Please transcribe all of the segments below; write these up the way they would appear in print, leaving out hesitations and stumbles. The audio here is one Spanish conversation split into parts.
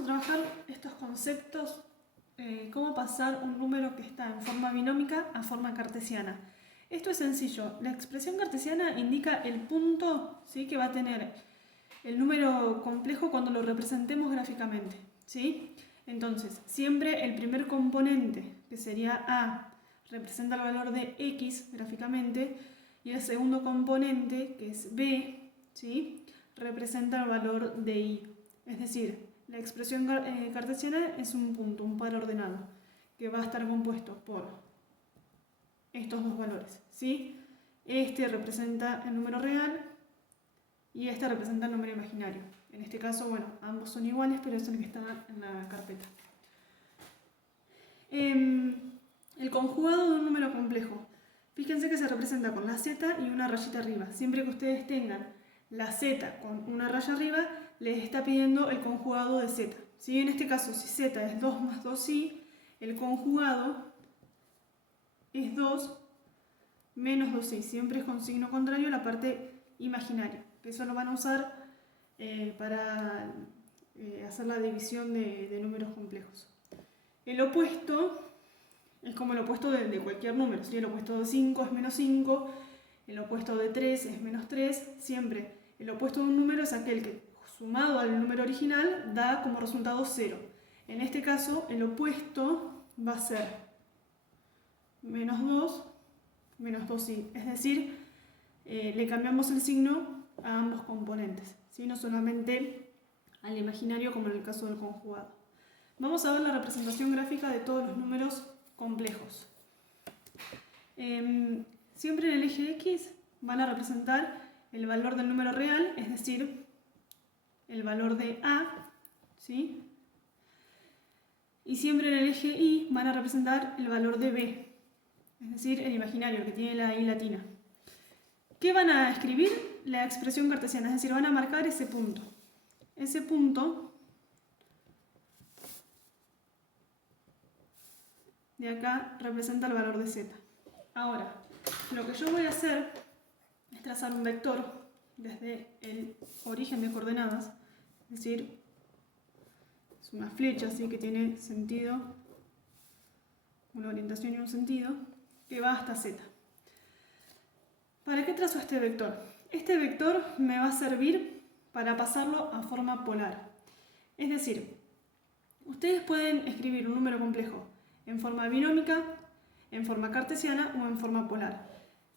a trabajar estos conceptos, cómo pasar un número que está en forma binómica a forma cartesiana. Esto es sencillo. La expresión cartesiana indica el punto, ¿sí?, que va a tener el número complejo cuando lo representemos gráficamente, ¿sí? Entonces, siempre el primer componente, que sería A, representa el valor de X gráficamente, y el segundo componente, que es B, ¿sí?, representa el valor de Y. Es decir, la expresión cartesiana es un punto, un par ordenado, que va a estar compuesto por estos dos valores, ¿sí? Este representa el número real y este representa el número imaginario. En este caso, bueno, ambos son iguales, pero es el que está en la carpeta. El conjugado de un número complejo. Fíjense que se representa con la z y una rayita arriba. Siempre que ustedes tengan la z con una raya arriba, les está pidiendo el conjugado de z. ¿Sí? En este caso, si z es 2 más 2i, el conjugado es 2 menos 2i. Siempre es con signo contrario a la parte imaginaria. Eso lo van a usar para hacer la división de números complejos. El opuesto es como el opuesto de cualquier número. ¿Sí? El opuesto de 5 es menos 5, el opuesto de 3 es menos 3. Siempre el opuesto de un número es aquel que, sumado al número original, da como resultado 0. En este caso, el opuesto va a ser menos 2 menos 2i. Es decir, le cambiamos el signo a ambos componentes, ¿sí? No solamente al imaginario como en el caso del conjugado. Vamos a ver la representación gráfica de todos los números complejos. Siempre en el eje X van a representar el valor del número real, es decir, el valor de A, ¿sí? Y siempre en el eje Y van a representar el valor de B, es decir, el imaginario, que tiene la I latina. ¿Qué van a escribir? La expresión cartesiana, es decir, van a marcar ese punto. Ese punto de acá representa el valor de z. Ahora, lo que yo voy a hacer es trazar un vector desde el origen de coordenadas, es decir, es una flecha así que tiene sentido, una orientación y un sentido, que va hasta z. ¿Para qué trazo este vector? Este vector me va a servir para pasarlo a forma polar. Es decir, ustedes pueden escribir un número complejo en forma binómica, en forma cartesiana o en forma polar.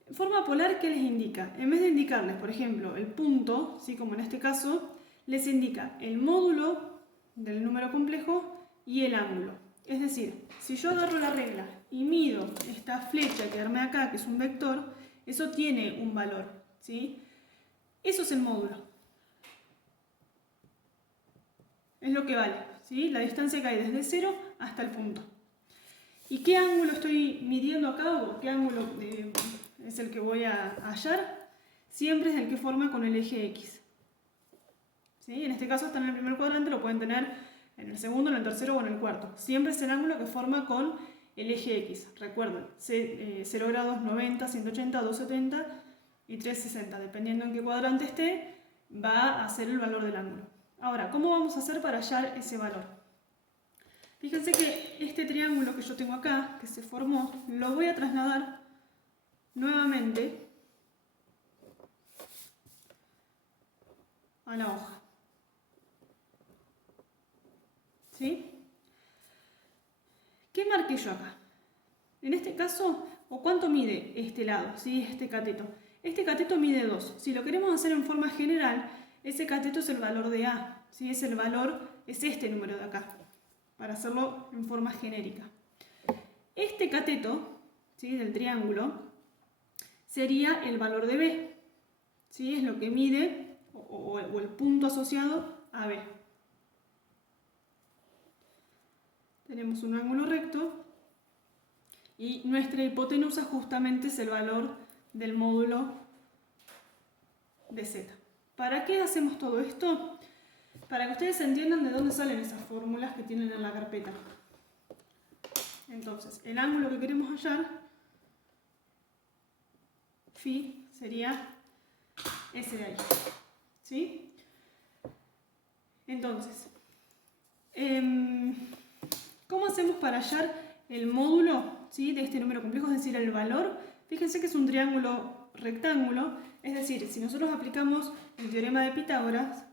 En forma polar, ¿qué les indica? En vez de indicarles, por ejemplo, el punto, ¿sí?, como en este caso, les indica el módulo del número complejo y el ángulo. Es decir, si yo agarro la regla y mido esta flecha que armé acá, que es un vector, eso tiene un valor, ¿sí? Eso es el módulo. Es lo que vale, ¿sí? La distancia cae desde 0 hasta el punto. ¿Y qué ángulo estoy midiendo acá o qué ángulo es el que voy a hallar? Siempre es el que forma con el eje X. ¿Sí? En este caso está en el primer cuadrante, lo pueden tener en el segundo, en el tercero o en el cuarto. Siempre es el ángulo que forma con el eje X. Recuerden, 0 grados, 90, 180, 270 y 360. Dependiendo en qué cuadrante esté, va a ser el valor del ángulo. Ahora, ¿cómo vamos a hacer para hallar ese valor? Fíjense que este triángulo que yo tengo acá, que se formó, lo voy a trasladar nuevamente a la hoja. ¿Sí? ¿Qué marqué yo acá? En este caso, ¿o cuánto mide este lado? ¿Sí? Este cateto. Este cateto mide 2. Si lo queremos hacer en forma general, ese cateto es el valor de A. ¿Sí? Es el valor, es este número de acá, para hacerlo en forma genérica. Este cateto, ¿sí?, del triángulo, sería el valor de B. ¿Sí? Es lo que mide, o el punto asociado a B. Tenemos un ángulo recto y nuestra hipotenusa justamente es el valor del módulo de z. ¿Para qué hacemos todo esto? Para que ustedes entiendan de dónde salen esas fórmulas que tienen en la carpeta. Entonces, el ángulo que queremos hallar, phi, sería ese de ahí. ¿Sí? Entonces, ¿Cómo hacemos para hallar el módulo, ¿sí?, de este número complejo, es decir, el valor? Fíjense que es un triángulo rectángulo, es decir, si nosotros aplicamos el teorema de Pitágoras,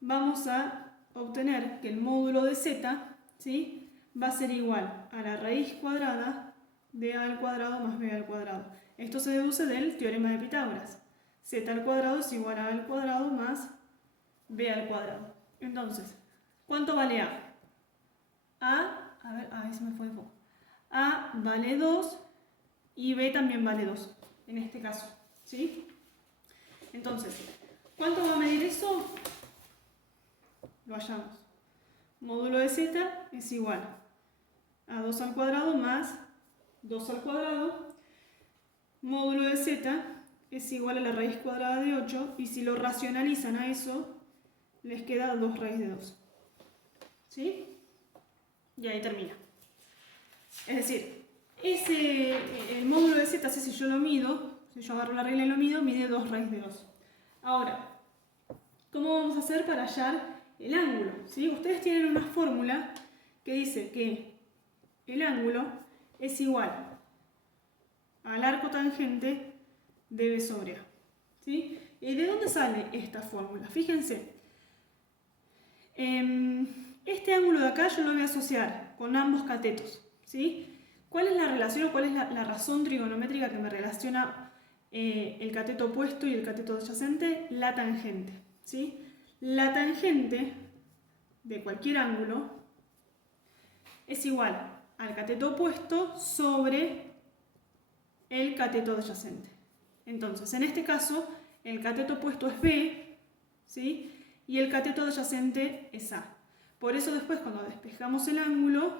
vamos a obtener que el módulo de z, ¿sí?, va a ser igual a la raíz cuadrada de a al cuadrado más b al cuadrado. Esto se deduce del teorema de Pitágoras. Z al cuadrado es igual a al cuadrado más b al cuadrado. Entonces, ¿cuánto vale a? A ver, ahí se me fue el foco. A vale 2 y b también vale 2, en este caso, ¿sí? Entonces, ¿cuánto va a medir eso? Lo hallamos. Módulo de z es igual a 2 al cuadrado más 2 al cuadrado. Módulo de z es igual a la raíz cuadrada de 8 y si lo racionalizan a eso, les queda 2 raíz de 2. ¿Sí? Y ahí termina. Es decir, el módulo de z, si yo lo mido, si yo agarro la regla y lo mido, mide 2 raíz de 2. Ahora, ¿cómo vamos a hacer para hallar el ángulo? ¿Sí? Ustedes tienen una fórmula que dice que el ángulo es igual al arco tangente de b sobre a. ¿Sí? ¿Y de dónde sale esta fórmula? Fíjense. Este ángulo de acá yo lo voy a asociar con ambos catetos. ¿Sí? ¿Cuál es la relación o cuál es la razón trigonométrica que me relaciona el cateto opuesto y el cateto adyacente? La tangente. ¿Sí? La tangente de cualquier ángulo es igual al cateto opuesto sobre el cateto adyacente. Entonces, en este caso, el cateto opuesto es B, ¿sí?, y el cateto adyacente es A. Por eso después, cuando despejamos el ángulo,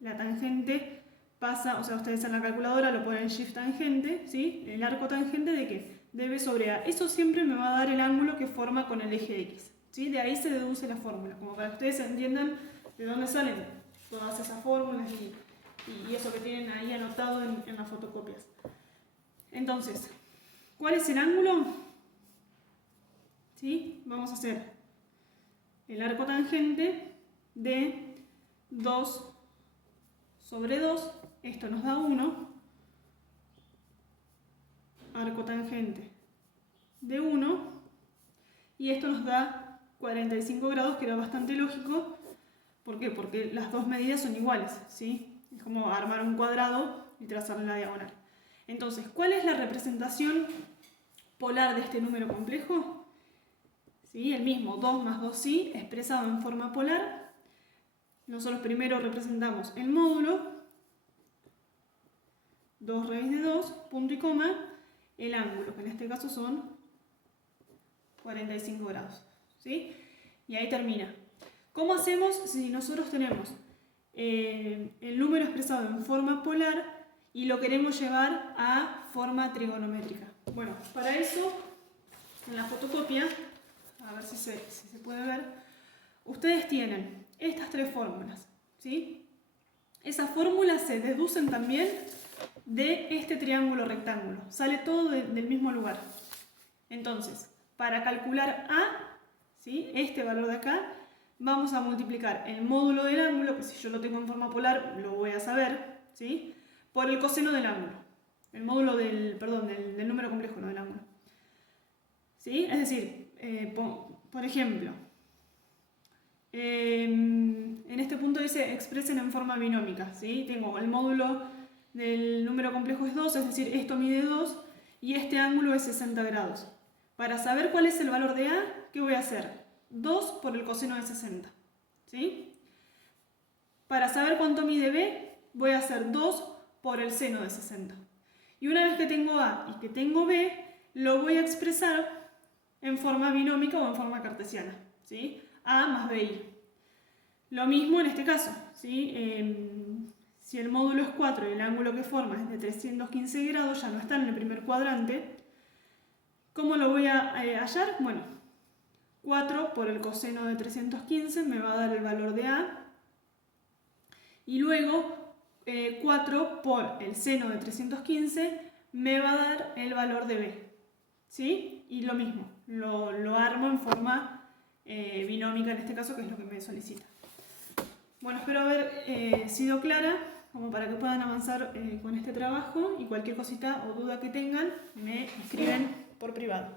la tangente pasa, o sea, ustedes en la calculadora lo ponen shift tangente, ¿sí?, el arco tangente de ¿qué? De B sobre A. Eso siempre me va a dar el ángulo que forma con el eje X, ¿sí? De ahí se deduce la fórmula, como para que ustedes entiendan de dónde salen todas esas fórmulas y eso que tienen ahí anotado en las fotocopias. Entonces, ¿cuál es el ángulo? ¿Sí? Vamos a hacer el arco tangente de 2 sobre 2, esto nos da 1, arco tangente de 1, y esto nos da 45 grados, que era bastante lógico. ¿Por qué? Porque las dos medidas son iguales, ¿sí? Es como armar un cuadrado y trazarle la diagonal. Entonces, ¿cuál es la representación polar de este número complejo? ¿Sí? El mismo, 2 más 2i, expresado en forma polar. Nosotros primero representamos el módulo, 2 raíz de 2, punto y coma, el ángulo, que en este caso son 45 grados. ¿Sí? Y ahí termina. ¿Cómo hacemos si nosotros tenemos el número expresado en forma polar y lo queremos llevar a forma trigonométrica? Bueno, para eso, en la fotocopia, a ver si se puede ver, ustedes tienen estas tres fórmulas, ¿sí? Esas fórmulas se deducen también de este triángulo rectángulo, sale todo del mismo lugar. Entonces, para calcular A, ¿sí?, este valor de acá, vamos a multiplicar el módulo del ángulo, que si yo lo tengo en forma polar lo voy a saber, ¿sí?, por el coseno del ángulo. El módulo del número complejo, no del ángulo. ¿Sí? Es decir, por ejemplo, en este punto dice expresen en forma binómica, ¿sí? Tengo el módulo del número complejo es 2, es decir, esto mide 2 y este ángulo es 60 grados. Para saber cuál es el valor de A, ¿qué voy a hacer? 2 por el coseno de 60, ¿sí? Para saber cuánto mide B, voy a hacer 2 por el seno de 60. Y una vez que tengo A y que tengo B, lo voy a expresar en forma binómica o en forma cartesiana, ¿sí? A más BI. Lo mismo en este caso, ¿sí? Si el módulo es 4 y el ángulo que forma es de 315 grados, ya no está en el primer cuadrante. ¿Cómo lo voy a hallar? Bueno, 4 por el coseno de 315 me va a dar el valor de A. Y luego 4 por el seno de 315 me va a dar el valor de B. ¿Sí? Y lo mismo, lo armo en forma binómica en este caso, que es lo que me solicita. Bueno, espero haber sido clara, como para que puedan avanzar con este trabajo, y cualquier cosita o duda que tengan me escriben por privado.